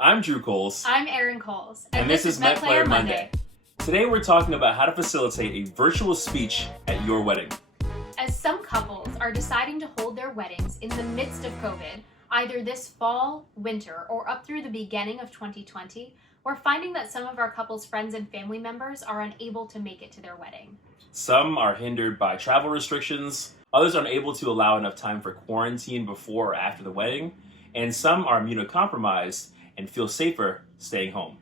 I'm Drew Coles. I'm Erin Coles. And this is Met Player Monday. Today we're talking about how to facilitate a virtual speech at your wedding. As some couples are deciding to hold their weddings in the midst of COVID, either this fall, winter, or up through the beginning of 2020, we're finding that some of our couples' friends and family members are unable to make it to their wedding. Some are hindered by travel restrictions, others are unable to allow enough time for quarantine before or after the wedding, and some are immunocompromised and feel safer staying home.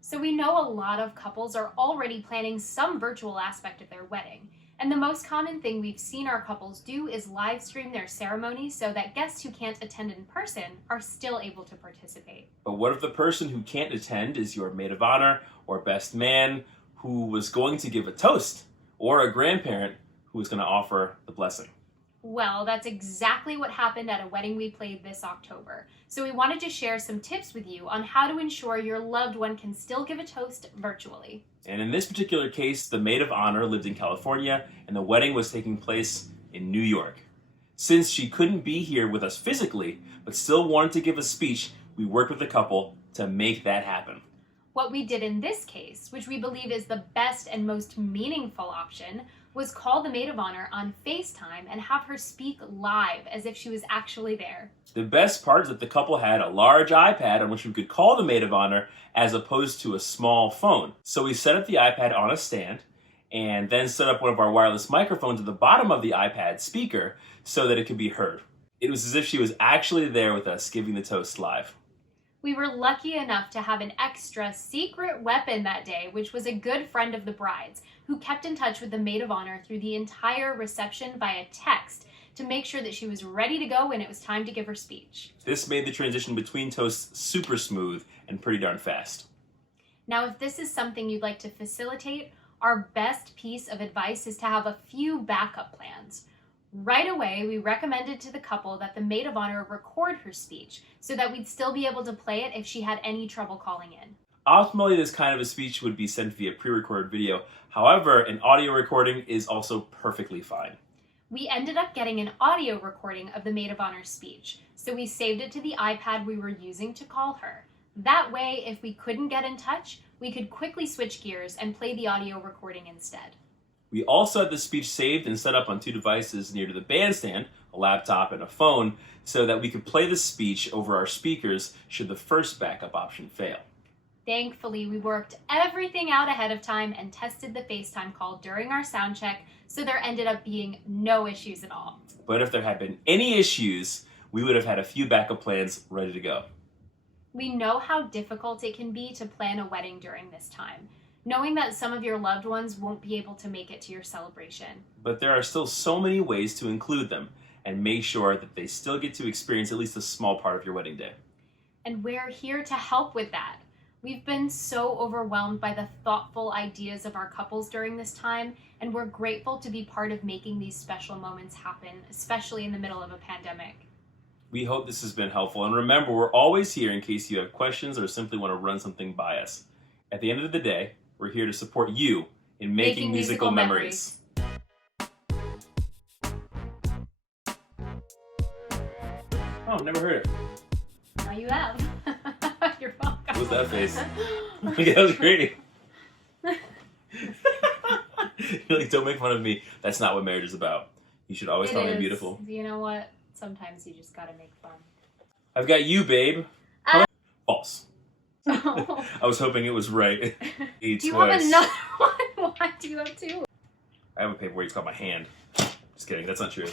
So we know a lot of couples are already planning some virtual aspect of their wedding. And the most common thing we've seen our couples do is live stream their ceremony so that guests who can't attend in person are still able to participate. But what if the person who can't attend is your maid of honor or best man who was going to give a toast, or a grandparent who was going to offer the blessing? Well, that's exactly what happened at a wedding we played this October. So we wanted to share some tips with you on how to ensure your loved one can still give a toast virtually. And in this particular case, the maid of honor lived in California and the wedding was taking place in New York. Since she couldn't be here with us physically, but still wanted to give a speech, we worked with the couple to make that happen. What we did in this case, which we believe is the best and most meaningful option, was call the maid of honor on FaceTime and have her speak live as if she was actually there. The best part is that the couple had a large iPad on which we could call the maid of honor as opposed to a small phone. So we set up the iPad on a stand and then set up one of our wireless microphones at the bottom of the iPad speaker so that it could be heard. It was as if she was actually there with us giving the toast live. We were lucky enough to have an extra secret weapon that day, which was a good friend of the bride's, who kept in touch with the maid of honor through the entire reception via text to make sure that she was ready to go when it was time to give her speech. This made the transition between toasts super smooth and pretty darn fast. Now, if this is something you'd like to facilitate, our best piece of advice is to have a few backup plans. Right away, we recommended to the couple that the maid of honor record her speech so that we'd still be able to play it if she had any trouble calling in. Optimally, this kind of a speech would be sent via pre-recorded video. However, an audio recording is also perfectly fine. We ended up getting an audio recording of the maid of honor's speech, so we saved it to the iPad we were using to call her. That way, if we couldn't get in touch, we could quickly switch gears and play the audio recording instead. We also had the speech saved and set up on two devices near to the bandstand, a laptop and a phone, so that we could play the speech over our speakers should the first backup option fail. Thankfully, we worked everything out ahead of time and tested the FaceTime call during our sound check, so there ended up being no issues at all. But if there had been any issues, we would have had a few backup plans ready to go. We know how difficult it can be to plan a wedding during this time, knowing that some of your loved ones won't be able to make it to your celebration. But there are still so many ways to include them and make sure that they still get to experience at least a small part of your wedding day. And we're here to help with that. We've been so overwhelmed by the thoughtful ideas of our couples during this time, and we're grateful to be part of making these special moments happen, especially in the middle of a pandemic. We hope this has been helpful, and remember, we're always here in case you have questions or simply want to run something by us. At the end of the day, we're here to support you in making musical memories. Oh, never heard it. Now you have. You're welcome. What was that face? That was great. You're like, don't make fun of me. That's not what marriage is about. You should always call me beautiful. You know what? Sometimes you just gotta make fun. I've got you, babe. False. Oh. I was hoping it was right. Do you have another one? Why do you have two? I have a paperweight. It's called my hand. Just kidding. That's not true.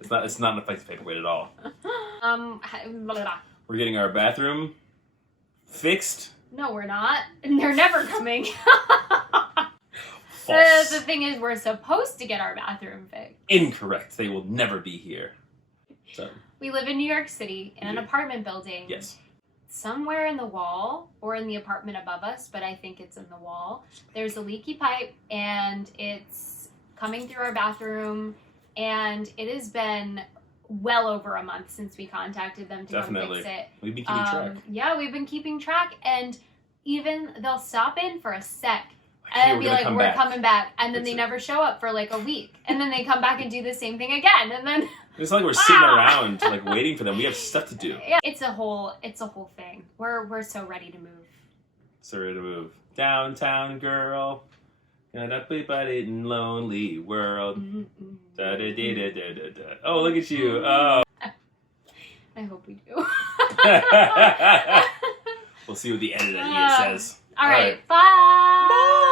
It's not an effective paperweight at all. Blah, blah. We're getting our bathroom fixed. No, we're not. And they're never coming. False. The thing is, we're supposed to get our bathroom fixed. Incorrect. They will never be here. So. We live in New York City in an apartment building. Yes. Somewhere in the wall or in the apartment above us, but I think it's in the wall, there's a leaky pipe and it's coming through our bathroom, and it has been well over a month since we contacted them to come fix it. We've been keeping track. Yeah, we've been keeping track, and even they'll stop in for a sec And be like, we're coming back. And then That's they it. never show up for like a week. And then they come back and do the same thing again. And then It's not like we're sitting around like waiting for them. We have stuff to do. yeah, it's a whole thing. We're so ready to move. So ready to move. Downtown girl. Got everybody in lonely world. Da, da, da, da, da, da, da. Oh, look at you. Oh. I hope we do. We'll see what the edit here says. All right. Bye. Bye.